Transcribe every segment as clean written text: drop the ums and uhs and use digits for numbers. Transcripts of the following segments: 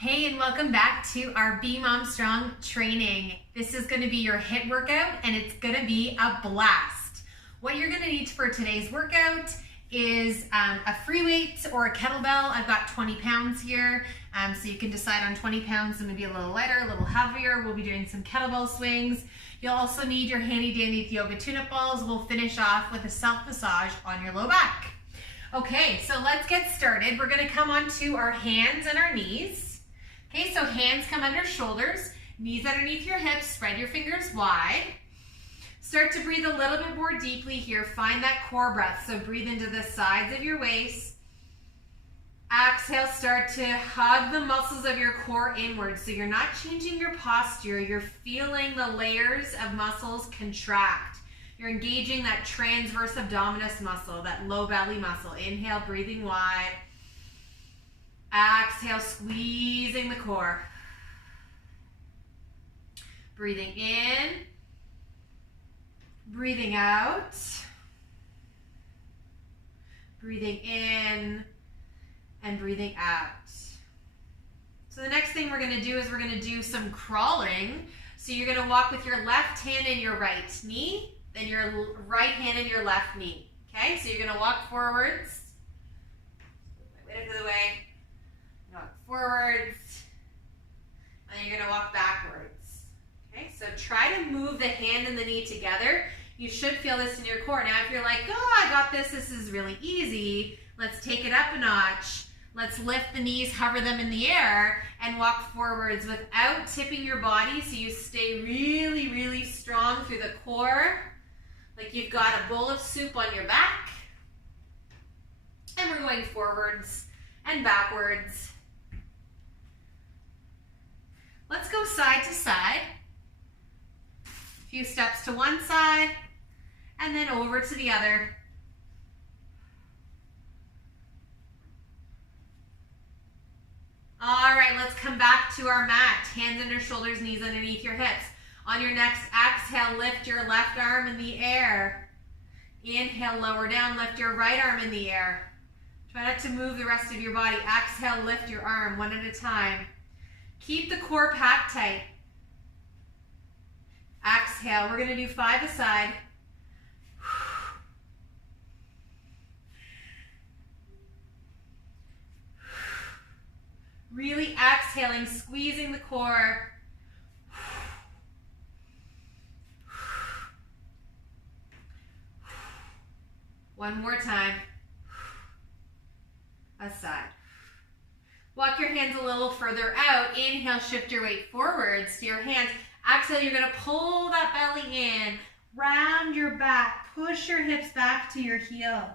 Hey, and welcome back to our Be Mom Strong training. This is going to be your HIIT workout, and it's going to be a blast. What you're going to need for today's workout is a free weight or a kettlebell. I've got 20 pounds here, so you can decide on 20 pounds and maybe a little lighter, a little heavier. We'll be doing some kettlebell swings. You'll also need your handy dandy yoga tune-up balls. We'll finish off with a self-massage on your low back. Okay, so let's get started. We're going to come onto our hands and our knees. Okay, so hands come under shoulders, knees underneath your hips, spread your fingers wide. Start to breathe a little bit more deeply here. Find that core breath. So breathe into the sides of your waist. Exhale, start to hug the muscles of your core inwards. So you're not changing your posture. You're feeling the layers of muscles contract. You're engaging that transverse abdominis muscle, that low belly muscle. Inhale, breathing wide. Exhale, squeezing the core. Breathing in, breathing out, breathing in, and breathing out. So the next thing we're going to do is we're going to do some crawling. So you're going to walk with your left hand in your right knee, then your right hand in your left knee. Okay, so you're going to walk forwards. Weight out of the way. Walk forwards, and then you're going to walk backwards. Okay, so try to move the hand and the knee together. You should feel this in your core. Now, if you're like, oh, I got this is really easy, let's take it up a notch. Let's lift the knees, hover them in the air, and walk forwards without tipping your body, so you stay really, really strong through the core, like you've got a bowl of soup on your back. And we're going forwards and backwards. Let's go side to side. A few steps to one side, and then over to the other. All right, let's come back to our mat. Hands under shoulders, knees underneath your hips. On your next exhale, lift your left arm in the air. Inhale, lower down, lift your right arm in the air. Try not to move the rest of your body. Exhale, lift your arm one at a time. Keep the core packed tight. Exhale. We're going to do 5 aside. Really exhaling, squeezing the core. One more time. Aside. Walk your hands a little further out. Inhale, shift your weight forwards to your hands. Exhale, you're going to pull that belly in, round your back, push your hips back to your heels.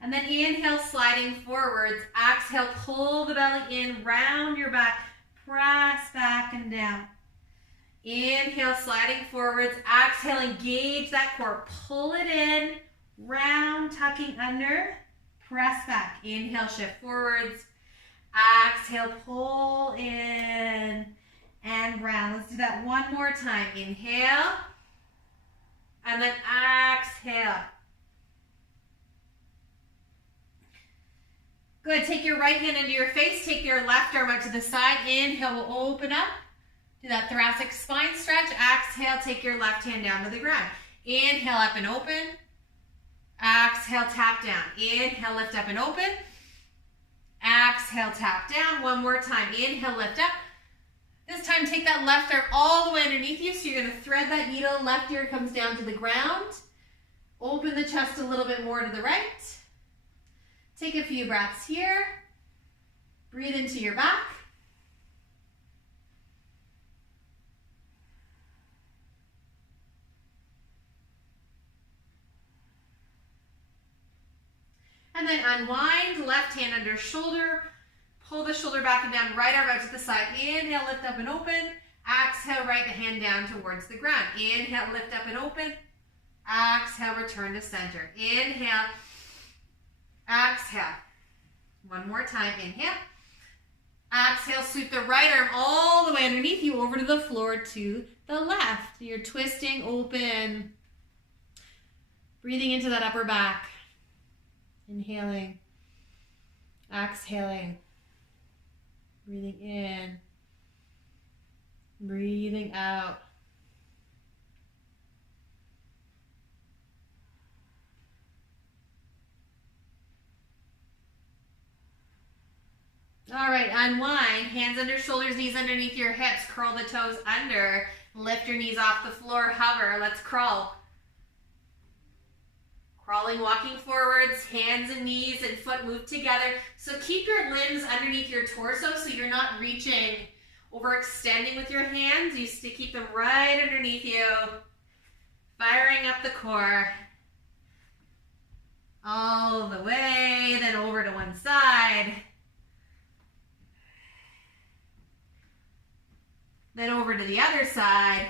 And then inhale, sliding forwards. Exhale, pull the belly in, round your back, press back and down. Inhale, sliding forwards. Exhale, engage that core. Pull it in, round, tucking under, press back. Inhale, shift forwards. Exhale, pull in and round. Let's do that one more time. Inhale, and then exhale. Good. Take your right hand into your face. Take your left arm out to the side. Inhale, we'll open up. Do that thoracic spine stretch. Exhale, take your left hand down to the ground. Inhale, up and open. Exhale, tap down. Inhale, lift up and open. Exhale, tap down. One more time. Inhale, lift up. This time, take that left arm all the way underneath you. So you're going to thread that needle. Left ear comes down to the ground. Open the chest a little bit more to the right. Take a few breaths here. Breathe into your back. And then unwind, left hand under shoulder, pull the shoulder back and down, right arm out to the side. Inhale, lift up and open. Exhale, right the hand down towards the ground. Inhale, lift up and open. Exhale, return to center. Inhale, exhale. One more time, inhale. Exhale, sweep the right arm all the way underneath you over to the floor to the left. You're twisting open. Breathing into that upper back. Inhaling, exhaling. Breathing in. Breathing out. All right, unwind. Hands under shoulders, knees underneath your hips. Curl the toes under. Lift your knees off the floor. Hover. Let's crawl. Crawling, walking forwards. Hands and knees and foot move together. So keep your limbs underneath your torso so you're not reaching, overextending with your hands. You keep them right underneath you. Firing up the core. All the way, then over to one side. Then over to the other side.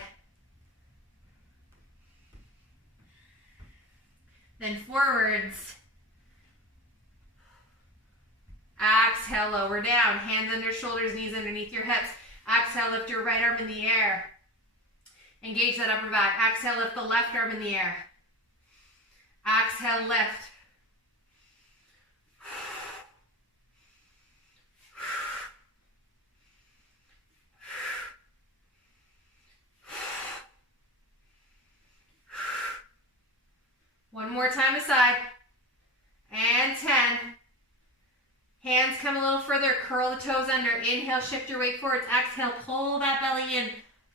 Then forwards. Exhale, lower down. Hands under shoulders, knees underneath your hips. Exhale, lift your right arm in the air. Engage that upper back. Exhale, lift the left arm in the air. Exhale, lift. One more time aside. And 10. Hands come a little further. Curl the toes under. Inhale, shift your weight forwards. Exhale, pull that belly in.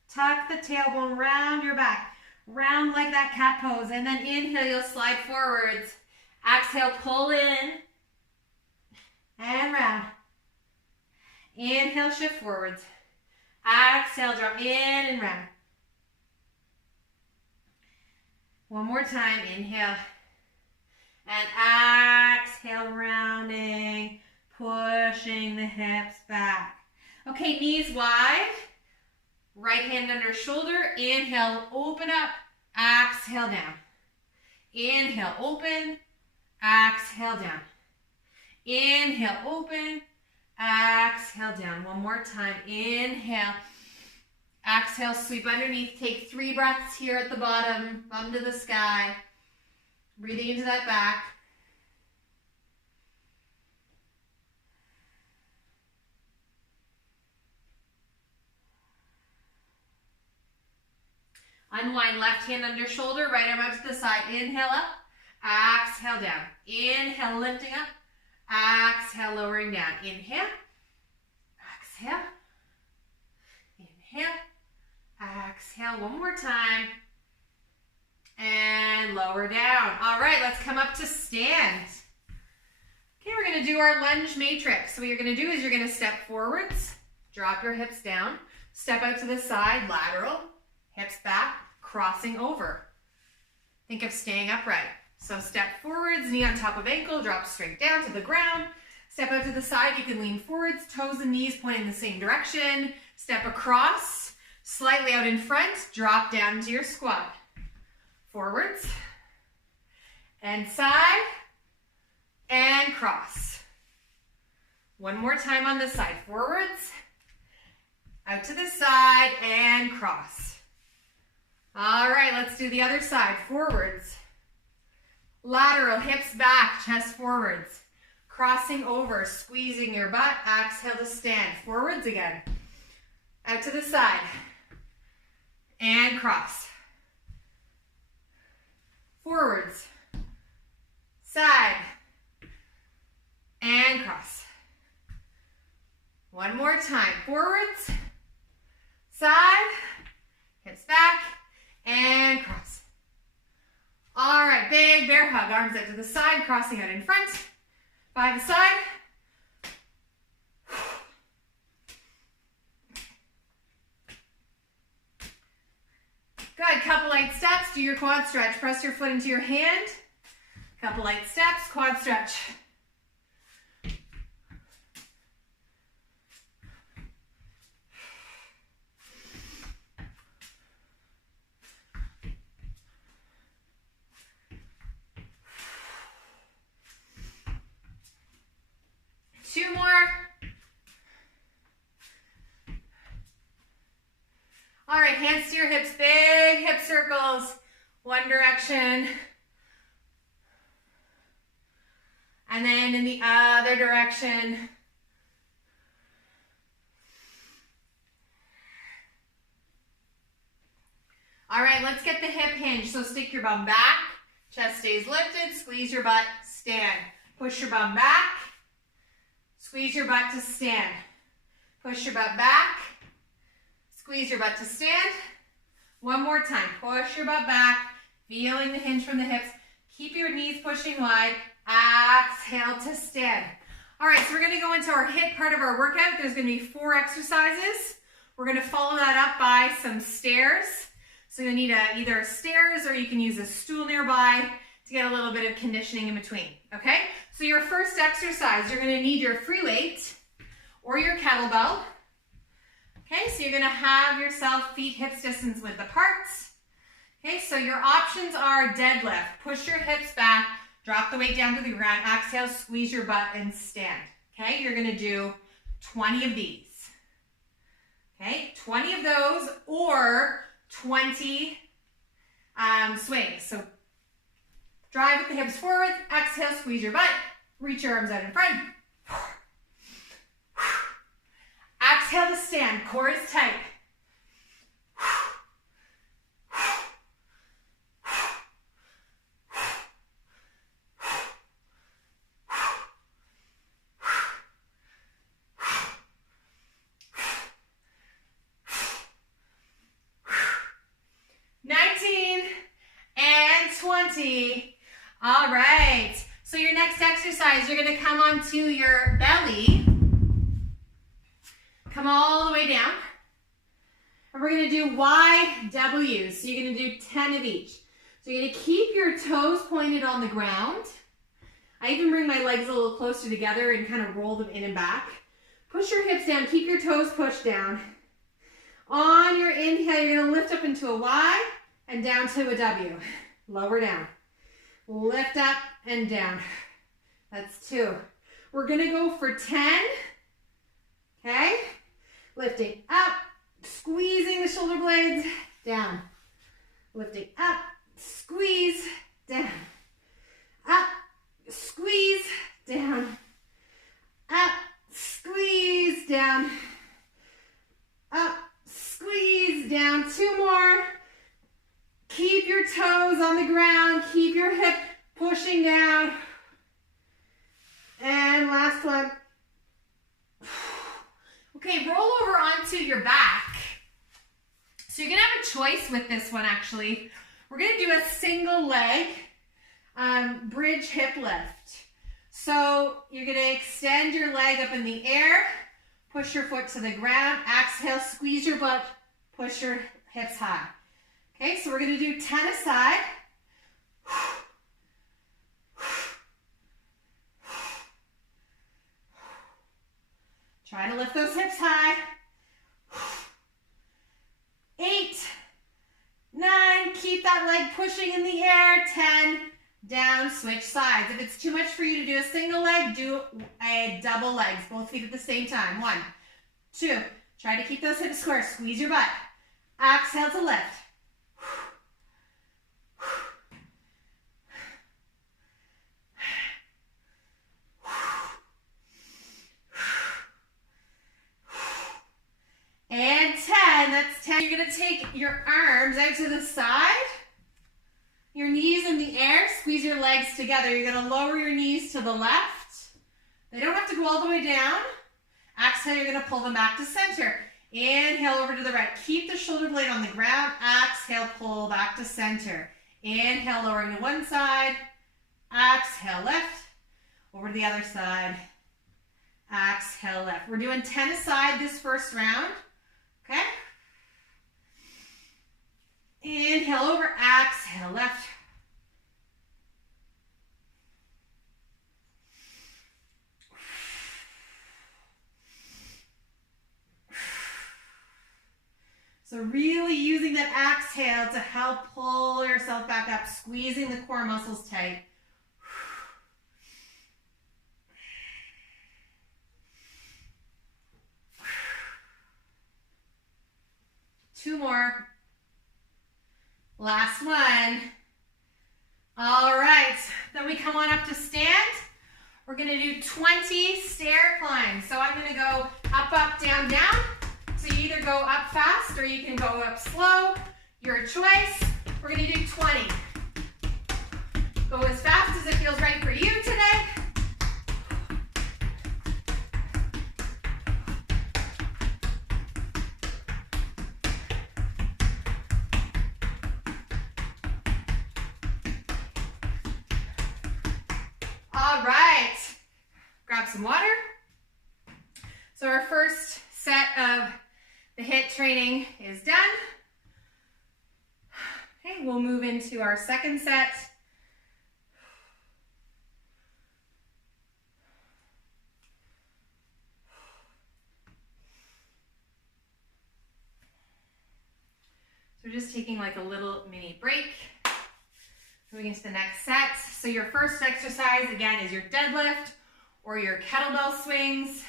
Tuck the tailbone round your back. Round like that cat pose. And then inhale, you'll slide forwards. Exhale, pull in. And round. Inhale, shift forwards. Exhale, drop in and round. One more time, inhale. And exhale, rounding, pushing the hips back. Okay, knees wide. Right hand under shoulder. Inhale, open up. Exhale, down. Inhale, open. Exhale, down. Inhale, open. Exhale, down. One more time. Inhale. Exhale, sweep underneath. Take 3 breaths here at the bottom. Bum to the sky. Breathing into that back. Unwind, left hand under shoulder, right arm out to the side. Inhale up. Exhale down. Inhale, lifting up. Exhale, lowering down. Inhale. Exhale. Inhale. Exhale. One more time. And lower down. All right, let's come up to stand. Okay, we're going to do our lunge matrix. So what you're going to do is you're going to step forwards, drop your hips down, step out to the side, lateral, hips back, crossing over. Think of staying upright. So step forwards, knee on top of ankle, drop straight down to the ground. Step out to the side, you can lean forwards, toes and knees pointing the same direction. Step across, slightly out in front, drop down to your squat. Forwards, and side, and cross. One more time on this side. Forwards, out to the side, and cross. All right, let's do the other side. Forwards, lateral, hips back, chest forwards. Crossing over, squeezing your butt. Exhale to stand. Forwards again. Out to the side, and cross. Forwards, side, and cross. One more time. Forwards, side, hips back, and cross. All right, big bear hug. Arms out to the side, crossing out in front. 5 aside. Good, couple light steps, do your quad stretch. Press your foot into your hand. Couple light steps, quad stretch. Two more. All right, hands to your hips, big hip circles, one direction. And then in the other direction. All right, let's get the hip hinge. So stick your bum back, chest stays lifted, squeeze your butt, stand. Push your bum back, squeeze your butt to stand. Push your butt back, squeeze your butt to stand. One more time, push your butt back, feeling the hinge from the hips. Keep your knees pushing wide, exhale to stand. All right, so we're gonna go into our HIIT part of our workout. There's gonna be 4 exercises. We're gonna follow that up by some stairs. So you'll need either stairs or you can use a stool nearby to get a little bit of conditioning in between, okay? So your first exercise, you're gonna need your free weight or your kettlebell. Okay, so you're gonna have yourself feet hips distance width apart. Okay, so your options are deadlift. Push your hips back, drop the weight down to the ground, exhale, squeeze your butt and stand. Okay, you're gonna do 20 of these. Okay, 20 of those or 20 swings. So drive with the hips forward, exhale, squeeze your butt, reach your arms out in front. Exhale to stand, core is tight. 19 and 20. All right. So your next exercise, you're going to come onto your belly. Come all the way down. And we're going to do YWs. So you're going to do 10 of each. So you're going to keep your toes pointed on the ground. I even bring my legs a little closer together and kind of roll them in and back. Push your hips down. Keep your toes pushed down. On your inhale, you're going to lift up into a Y and down to a W. Lower down. Lift up and down. That's 2. We're going to go for 10. Okay? Lifting up, squeezing the shoulder blades, down. Lifting up, squeeze, down. Up, squeeze, down. Up, squeeze, down. Up, squeeze, down. 2 more. Keep your toes on the ground. Keep your hip pushing down. And last one. Okay, roll over onto your back. So you're gonna have a choice with this one actually. We're gonna do a single leg bridge hip lift. So you're gonna extend your leg up in the air, push your foot to the ground, exhale, squeeze your butt, push your hips high. Okay, so we're gonna do 10 aside. Try to lift those hips high. 8, 9, keep that leg pushing in the air. 10, down, switch sides. If it's too much for you to do a single leg, do a double legs, both feet at the same time. 1, 2, try to keep those hips square. Squeeze your butt. Exhale to lift. And 10, that's 10. You're gonna take your arms out to the side, your knees in the air, squeeze your legs together. You're gonna lower your knees to the left. They don't have to go all the way down. Exhale, you're gonna pull them back to center. Inhale over to the right. Keep the shoulder blade on the ground. Exhale, pull back to center. Inhale, lowering to one side. Exhale, lift. Over to the other side. Exhale, lift. We're doing 10 aside this first round. Okay? Inhale over, exhale, left. So really using that exhale to help pull yourself back up, squeezing the core muscles tight. Two more. Last one. All right, then we come on up to stand. We're gonna do 20 stair climbs. So I'm gonna go up, up, down, down. So you either go up fast or you can go up slow. Your choice. We're gonna do 20. Go as fast as it feels right for you today. All right, grab some water. So our first set of the HIIT training is done. Okay, we'll move into our second set. So we're just taking like a little mini break. Moving into the next set. So your first exercise, again, is your deadlift or your kettlebell swings.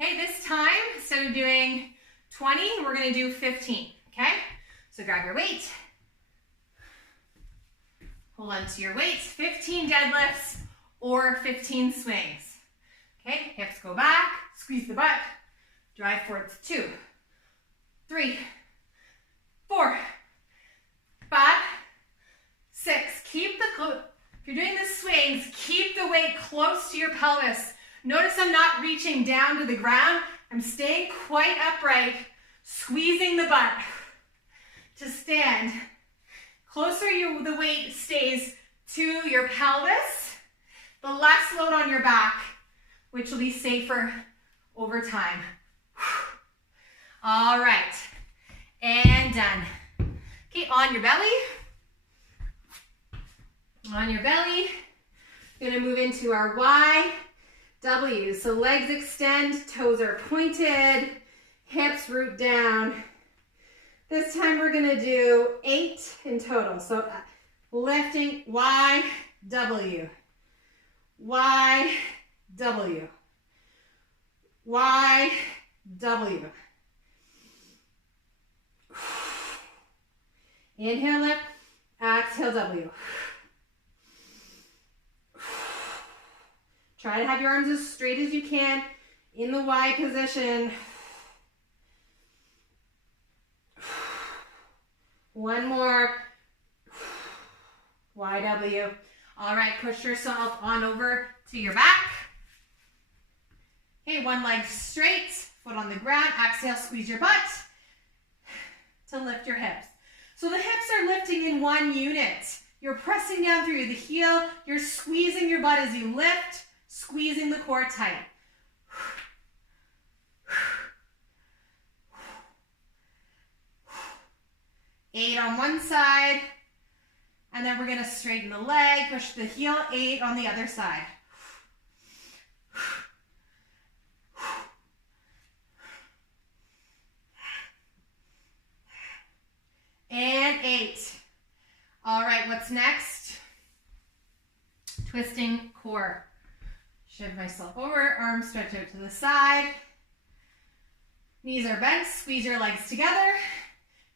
Okay, this time, instead of doing 20, we're gonna do 15, okay? So grab your weight. Hold on to your weight. 15 deadlifts or 15 swings. Okay, hips go back, squeeze the butt, drive forwards. 2, 3, 4, 5, 6. Keep if you're doing the swings, keep the weight close to your pelvis. Notice I'm not reaching down to the ground. I'm staying quite upright, squeezing the butt to stand. Closer the weight stays to your pelvis, the less load on your back, which will be safer over time. All right, and done. Okay, on your belly. On your belly, we're gonna move into our YW. So legs extend, toes are pointed, hips root down. This time we're gonna do 8 in total. So lifting YW, YW, YW. Inhale, lift, exhale, W. Try to have your arms as straight as you can in the Y position. One more. YW. All right, push yourself on over to your back. Okay, one leg straight, foot on the ground. Exhale, squeeze your butt to lift your hips. So the hips are lifting in one unit. You're pressing down through the heel. You're squeezing your butt as you lift. Squeezing the core tight. 8 on one side, and then we're going to straighten the leg, push the heel, 8 on the other side. And 8. All right, what's next? Twisting core. Shift myself over, arms stretch out to the side. Knees are bent, squeeze your legs together.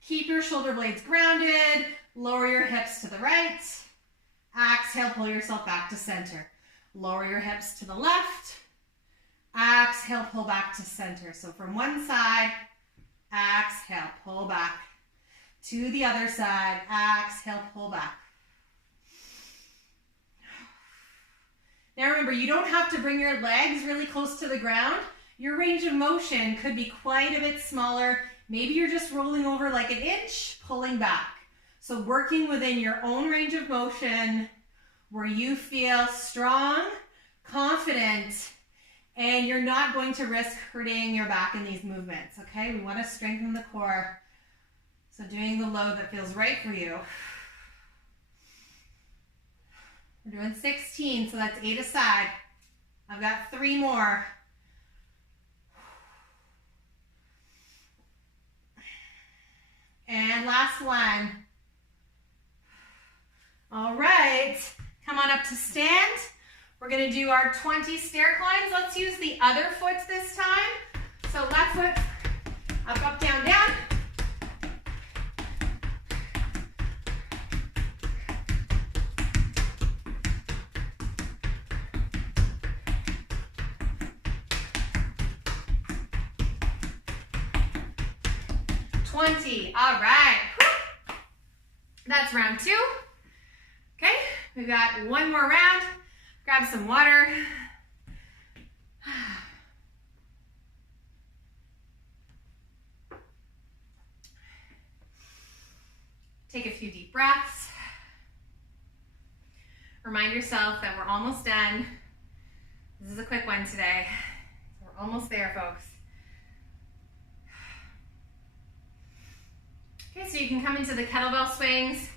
Keep your shoulder blades grounded. Lower your hips to the right. Exhale, pull yourself back to center. Lower your hips to the left. Exhale, pull back to center. So from one side, exhale, pull back. To the other side, exhale, pull back. Now remember, you don't have to bring your legs really close to the ground. Your range of motion could be quite a bit smaller. Maybe you're just rolling over like an inch, pulling back. So working within your own range of motion where you feel strong, confident, and you're not going to risk hurting your back in these movements, okay? We want to strengthen the core. So doing the load that feels right for you. We're doing 16, so that's 8 aside. I've got 3 more. And last one. All right, come on up to stand. We're gonna do our 20 stair climbs. Let's use the other foot this time. So left foot, up, up, down, down. All right. That's round 2. Okay, we've got one more round. Grab some water. Take a few deep breaths. Remind yourself that we're almost done. This is a quick one today. We're almost there, folks. Okay, so you can come into the kettlebell swings.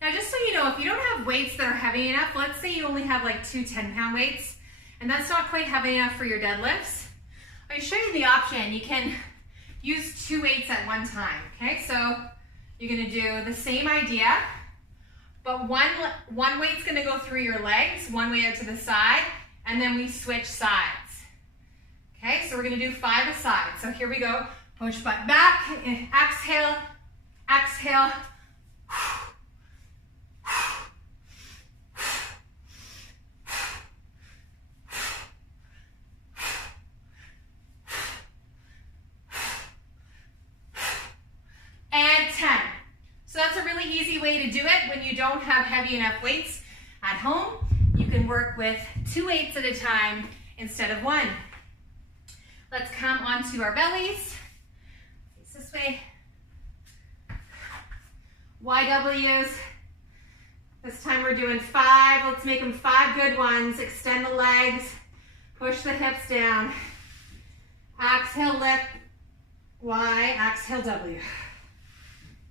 Now, just so you know, if you don't have weights that are heavy enough, let's say you only have like 2 10-pound weights, and that's not quite heavy enough for your deadlifts, I show you the option. You can use 2 weights at one time, okay? So you're gonna do the same idea, but one weight's gonna go through your legs, one weight out to the side, and then we switch sides. Okay, so we're gonna do 5 a side. So here we go. Push butt back, exhale, exhale. And 10. So that's a really easy way to do it when you don't have heavy enough weights at home. You can work with 2 weights at a time instead of 1. Let's come onto our bellies. Face this way. YWs. This time we're doing 5. Let's make them 5 good ones. Extend the legs. Push the hips down. Exhale, lift. Y. Exhale, W.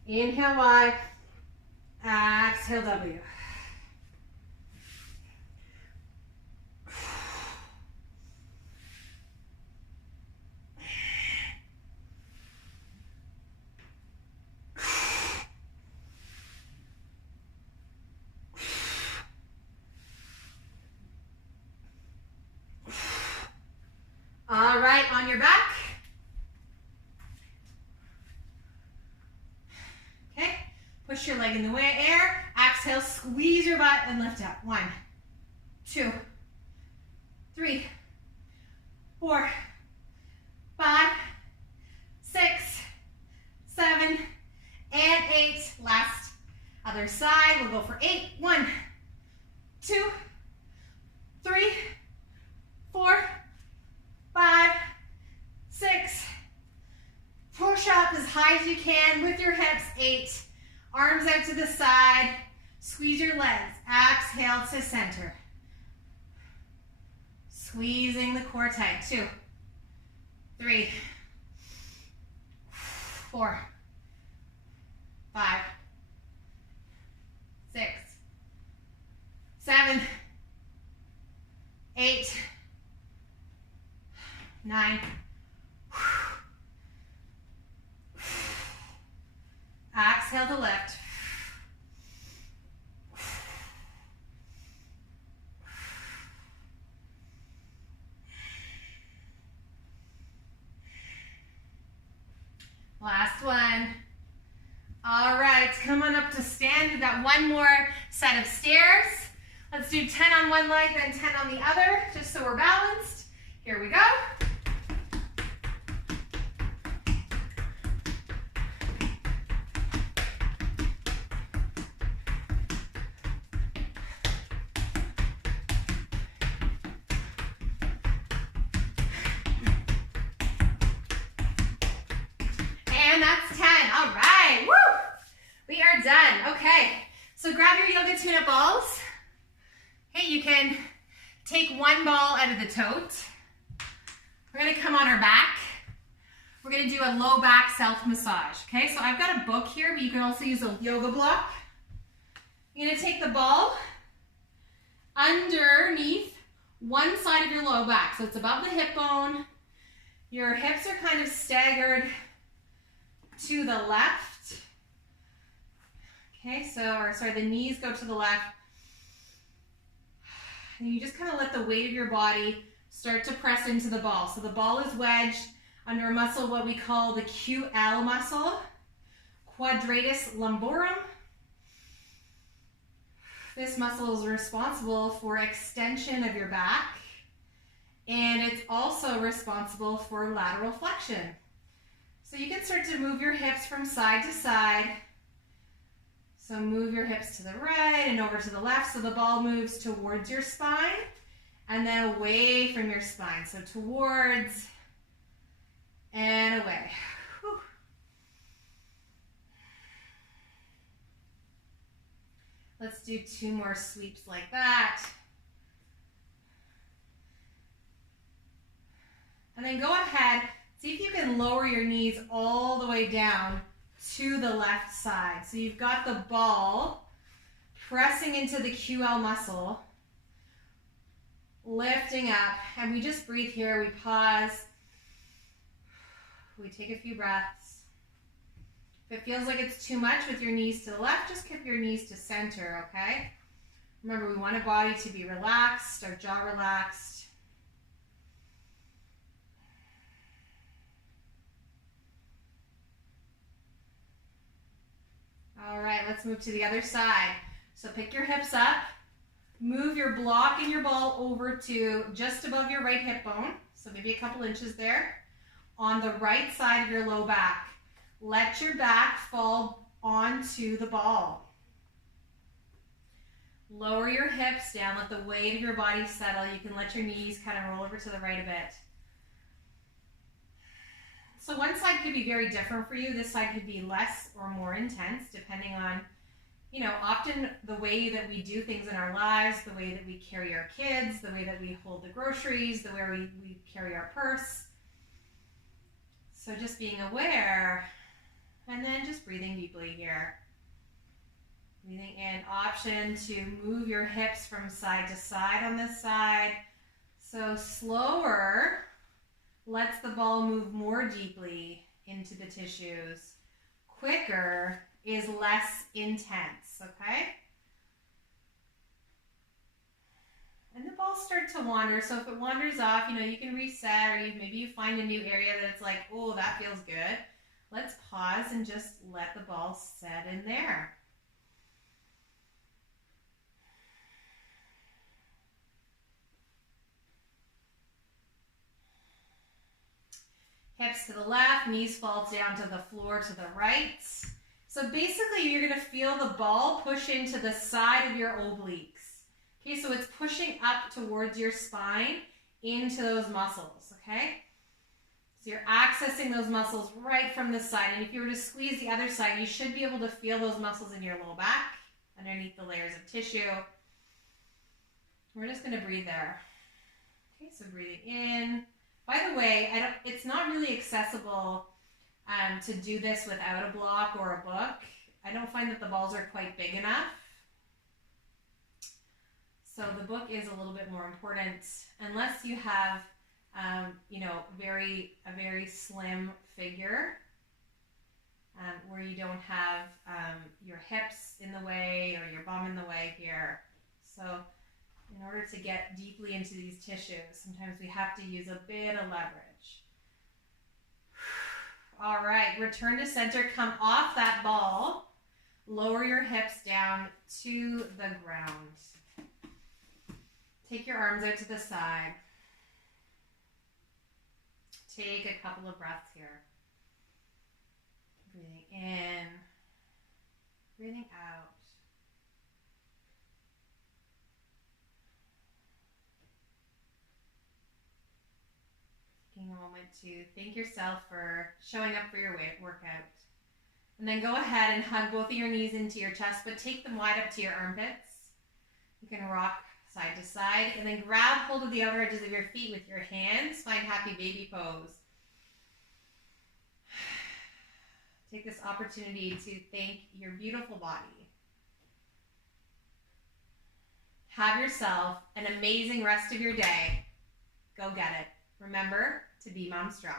Inhale, Y. Exhale, W. All right, on your back. Okay, push your leg in the air. Exhale, squeeze your butt and lift up. 1, 2, 3, 4, 5, 6, 7, and 8. Last other side. We'll go for 8. 1, 2, 3, 4, 5, 6. Push up as high as you can with your hips. 8. Arms out to the side. Squeeze your legs. Exhale to center. Squeezing the core tight. 2, 3, 4, 5, 6, 7, 8, 9. Exhale to lift. Last one. All right, come on up to stand. We've got one more set of stairs. Let's do 10 on one leg, then 10 on the other, just so we're balanced. Here we go. And that's 10. All right. Woo! We are done. Okay. So grab your yoga tune-up balls. Okay, you can take one ball out of the tote. We're going to come on our back. We're going to do a low back self-massage. Okay, so I've got a book here, but you can also use a yoga block. You're going to take the ball underneath one side of your low back. So it's above the hip bone. Your hips are kind of staggered to the left. Okay, the knees go to the left. And you just kind of let the weight of your body start to press into the ball. So the ball is wedged under a muscle, what we call the QL muscle, quadratus lumborum. This muscle is responsible for extension of your back, and it's also responsible for lateral flexion. So you can start to move your hips from side to side, So move your hips to the right and over to the left so the ball moves towards your spine and then away from your spine. So towards and away. Whew. Let's do 2 more sweeps like that. And then go ahead, see if you can lower your knees all the way down to the left side. So you've got the ball pressing into the QL muscle, lifting up, and we just breathe here, we pause, we take a few breaths. If it feels like it's too much with your knees to the left, just keep your knees to center, okay? Remember, we want a body to be relaxed, our jaw relaxed. All right, let's move to the other side. So pick your hips up, move your block and your ball over to just above your right hip bone, so maybe a couple inches there, on the right side of your low back. Let your back fall onto the ball. Lower your hips down, let the weight of your body settle. You can let your knees kind of roll over to the right a bit. So one side could be very different for you. This side could be less or more intense depending on, you know, often the way that we do things in our lives, the way that we carry our kids, the way that we hold the groceries, the way we carry our purse. So just being aware and then just breathing deeply here. Breathing in, option to move your hips from side to side on this side. So slower lets the ball move more deeply into the tissues. Quicker is less intense, okay? And the balls start to wander, so if it wanders off, you know, you can reset, or maybe you find a new area that's like, oh, that feels good. Let's pause and just let the ball set in there. Hips to the left, knees fall down to the floor to the right. So basically you're going to feel the ball push into the side of your obliques. Okay, so it's pushing up towards your spine into those muscles, okay? So you're accessing those muscles right from the side. And if you were to squeeze the other side, you should be able to feel those muscles in your low back, underneath the layers of tissue. We're just going to breathe there. Okay, so breathing in. By the way, it's not really accessible to do this without a block or a book. I don't find that the balls are quite big enough. So the book is a little bit more important unless you have, you know, a very slim figure where you don't have your hips in the way or your bum in the way here. So in order to get deeply into these tissues, sometimes we have to use a bit of leverage. All right, return to center, come off that ball, lower your hips down to the ground. Take your arms out to the side. Take a couple of breaths here. Breathing in, breathing out. Taking a moment to thank yourself for showing up for your workout. And then go ahead and hug both of your knees into your chest, but take them wide up to your armpits. You can rock side to side, and then grab hold of the outer edges of your feet with your hands. Find happy baby pose. Take this opportunity to thank your beautiful body. Have yourself an amazing rest of your day. Go get it. Remember to be mom strong.